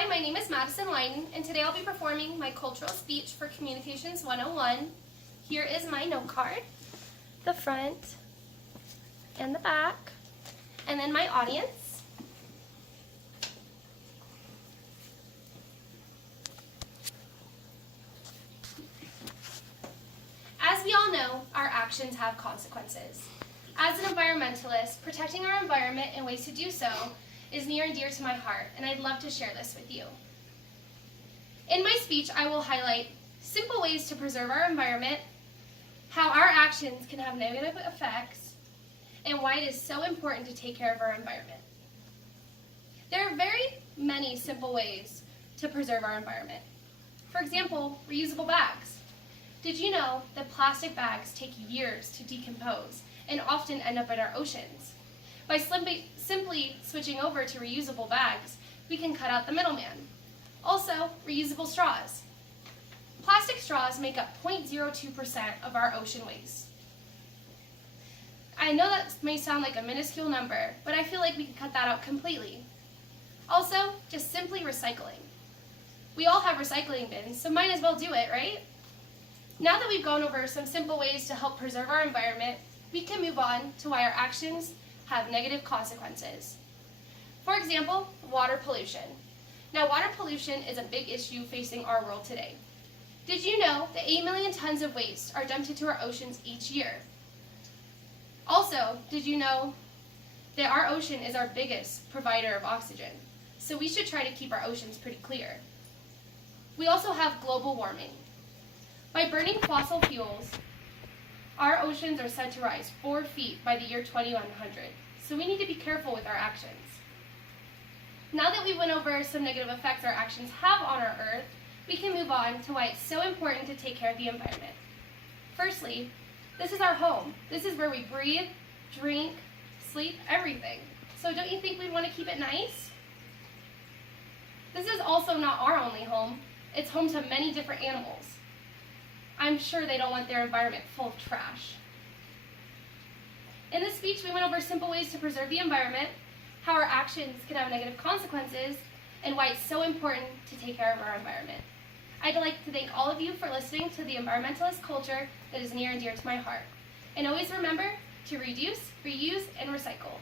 Hi, my name is Madison Lydon, and today I'll be performing my cultural speech for Communications 101. Here is my note card, the front and the back, and then my audience. As we all know, our actions have consequences. As an environmentalist, protecting our environment and ways to do so is near and dear to my heart, and I'd love to share this with you. In my speech, I will highlight simple ways to preserve our environment, how our actions can have negative effects, and why it is so important to take care of our environment. There are very many simple ways to preserve our environment. For example, reusable bags. Did you know that plastic bags take years to decompose and often end up in our oceans? By simply switching over to reusable bags, we can cut out the middleman. Also, reusable straws. Plastic straws make up 0.02% of our ocean waste. I know that may sound like a minuscule number, but I feel like we can cut that out completely. Also, just simply recycling. We all have recycling bins, so might as well do it, right? Now that we've gone over some simple ways to help preserve our environment, we can move on to why our actions have negative consequences. For example, water pollution. Now, water pollution is a big issue facing our world today. Did you know that 8 million tons of waste are dumped into our oceans each year? Also, did you know that our ocean is our biggest provider of oxygen? So we should try to keep our oceans pretty clear. We also have global warming. By burning fossil fuels, our oceans are said to rise 4 feet by the year 2100, so we need to be careful with our actions. Now that we went over some negative effects our actions have on our Earth, we can move on to why it's so important to take care of the environment. Firstly, this is our home. This is where we breathe, drink, sleep, everything. So don't you think we'd want to keep it nice? This is also not our only home. It's home to many different animals. I'm sure they don't want their environment full of trash. In this speech, we went over simple ways to preserve the environment, how our actions can have negative consequences, and why it's so important to take care of our environment. I'd like to thank all of you for listening to the environmentalist culture that is near and dear to my heart. And always remember to reduce, reuse, and recycle.